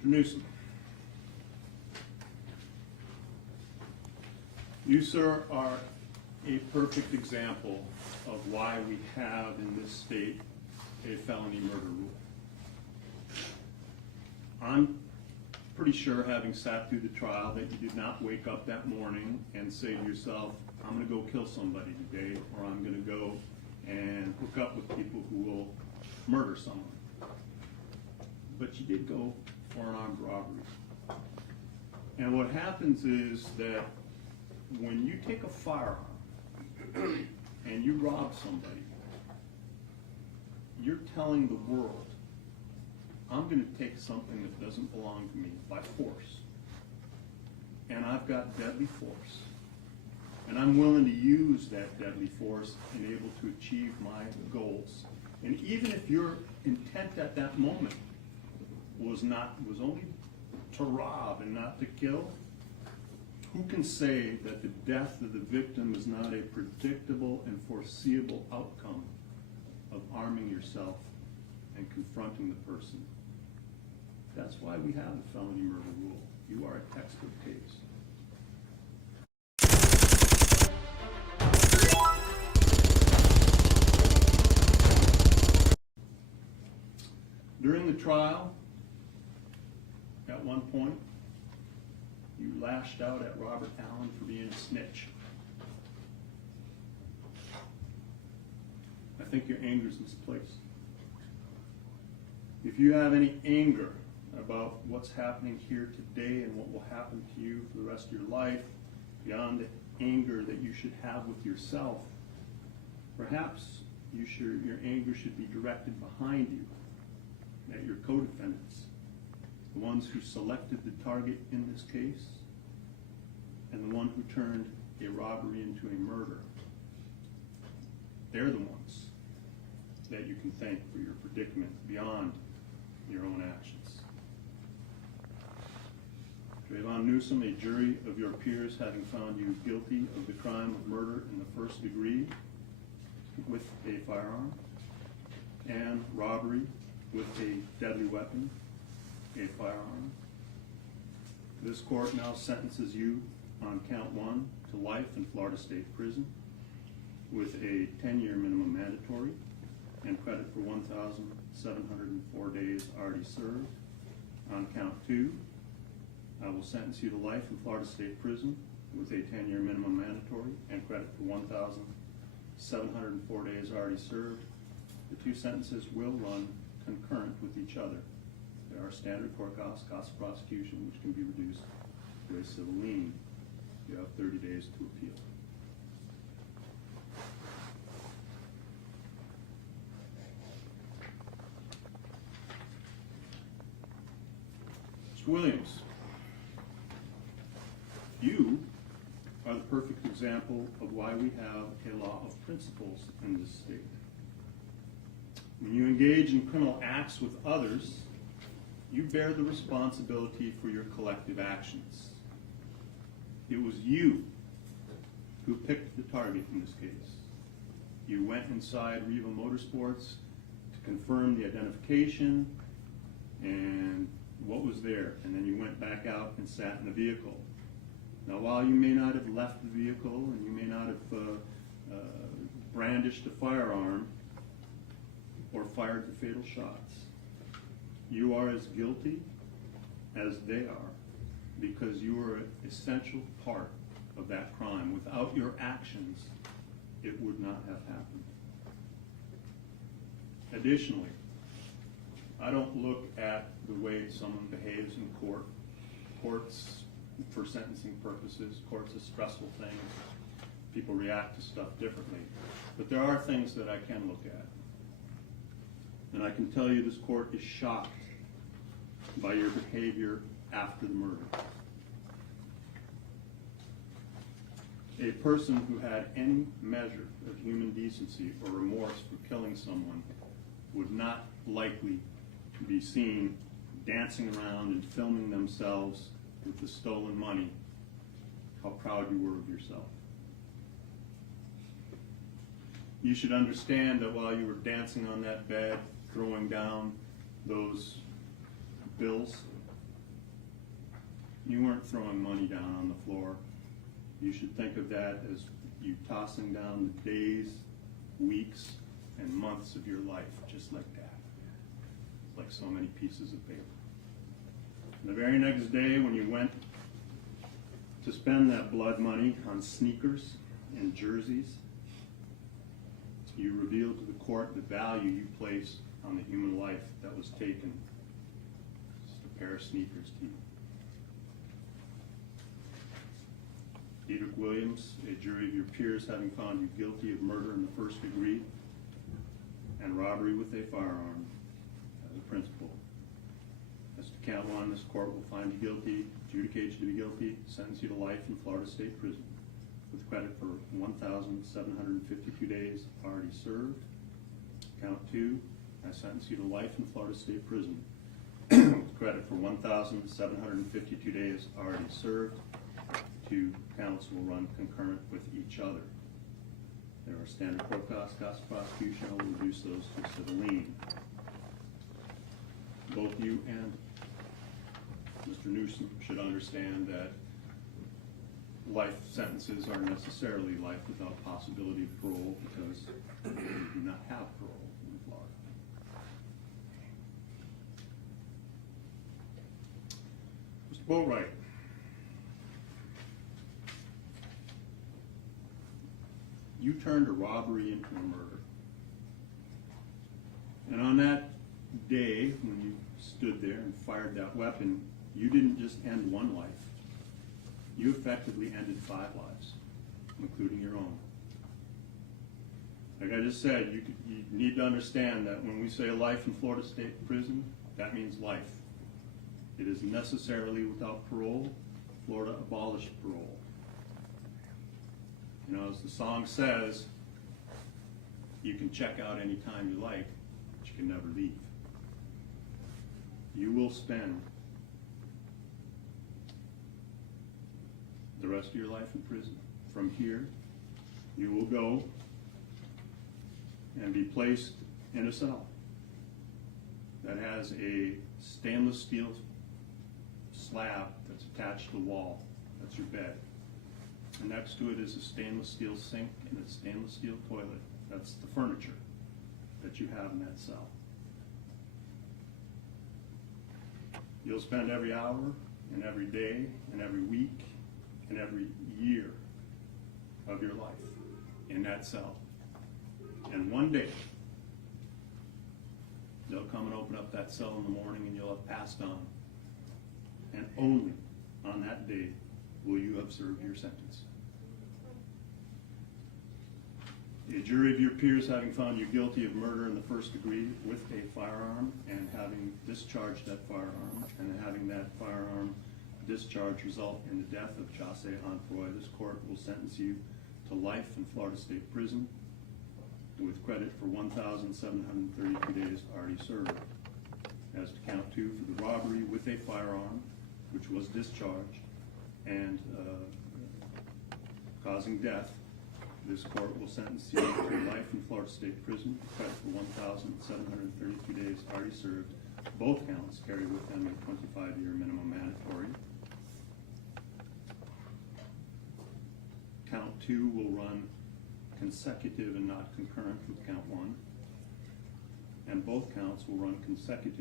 Mr. Newsom. You, sir, are a perfect example of why we have in this state a felony murder rule. I'm pretty sure, having sat through the trial, that you did not wake up that morning and say to yourself, I'm going to go kill somebody today, or I'm going to go and hook up with people who will murder someone. But you did go for an armed robbery. And what happens is that when you take a firearm and you rob somebody, you're telling the world, I'm going to take something that doesn't belong to me by force. And I've got deadly force. And I'm willing to use that deadly force and able to achieve my goals. And even if your intent at that moment was only to rob and not to kill, who can say that the death of the victim is not a predictable and foreseeable outcome of arming yourself and confronting the person? That's why we have the felony murder rule. You are a textbook case. During the trial, at one point, you lashed out at Robert Allen for being a snitch. I think your anger is misplaced. If you have any anger about what's happening here today and what will happen to you for the rest of your life, beyond the anger that you should have with yourself, perhaps your anger should be directed behind you, at your co-defendants, the ones who selected the target in this case, and the one who turned a robbery into a murder. They're the ones that you can thank for your predicament beyond your own actions. Trayvon Newsom, a jury of your peers having found you guilty of the crime of murder in the first degree with a firearm and robbery with a deadly weapon, a firearm. This court now sentences you on count 1 to life in Florida State Prison with a 10-year minimum mandatory and credit for 1,704 days already served. On count 2, I will sentence you to life in Florida State Prison with a 10-year minimum mandatory and credit for 1,704 days already served. The two sentences will run concurrent with each other. There are standard court costs of prosecution, which can be reduced to a civil lien. You have 30 days to appeal. Mr. Williams, you are the perfect example of why we have a law of principles in this state. When you engage in criminal acts with others, you bear the responsibility for your collective actions. It was you who picked the target in this case. You went inside Riva Motorsports to confirm the identification and what was there, and then you went back out and sat in the vehicle. Now, while you may not have left the vehicle and you may not have brandished a firearm or fired the fatal shots, you are as guilty as they are, because you are an essential part of that crime. Without your actions, it would not have happened. Additionally, I don't look at the way someone behaves in court. Courts, for sentencing purposes, courts are stressful things. People react to stuff differently. But there are things that I can look at. And I can tell you this court is shocked by your behavior after the murder. A person who had any measure of human decency or remorse for killing someone would not likely be seen dancing around and filming themselves with the stolen money. How proud you were of yourself. You should understand that while you were dancing on that bed, throwing down those bills, You weren't throwing money down on the floor. You should think of that as you tossing down the days, weeks, and months of your life, just like that. Like so many pieces of paper. And the very next day, when you went to spend that blood money on sneakers and jerseys, you revealed to the court the value you placed on the human life that was taken. Just a pair of sneakers to you. Dedrick Williams, a jury of your peers having found you guilty of murder in the first degree and robbery with a firearm as a principal. As to count one, this court will find you guilty, adjudicate you to be guilty, sentence you to life in Florida State Prison with credit for 1,752 days already served. Count two, I sentence you to life in Florida State Prison with credit for 1,752 days already served. Two counts will run concurrent with each other. There are standard court costs of prosecution. I will reduce those to civil lien. Both you and Mr. Newsom should understand that life sentences are necessarily life without possibility of parole because we do not have parole in Florida. Mr. Boatwright. You turned a robbery into a murder. And on that day, when you stood there and fired that weapon, you didn't just end one life. You effectively ended 5 lives, including your own. Like I just said, you need to understand that when we say life in Florida State Prison, that means life. It is necessarily without parole. Florida abolished parole. You know, as the song says, you can check out anytime you like, but you can never leave. You will spend the rest of your life in prison. From here, you will go and be placed in a cell that has a stainless steel slab that's attached to the wall. That's your bed. And next to it is a stainless steel sink and a stainless steel toilet. That's the furniture that you have in that cell. You'll spend every hour and every day and every week and every year of your life in that cell. And one day, they'll come and open up that cell in the morning and you'll have passed on. And only on that day will you have served your sentence. A jury of your peers having found you guilty of murder in the first degree with a firearm and having discharged that firearm and having that firearm discharge result in the death of Chasse Onfroy, this court will sentence you to life in Florida State Prison with credit for 1,732 days already served. As to count two, for the robbery with a firearm, which was discharged and causing death, this court will sentence you to life in Florida State Prison, credit for 1,732 days already served. Both counts carry with them a 25-year minimum mandatory. Count two will run consecutive and not concurrent with count one, and both counts will run consecutive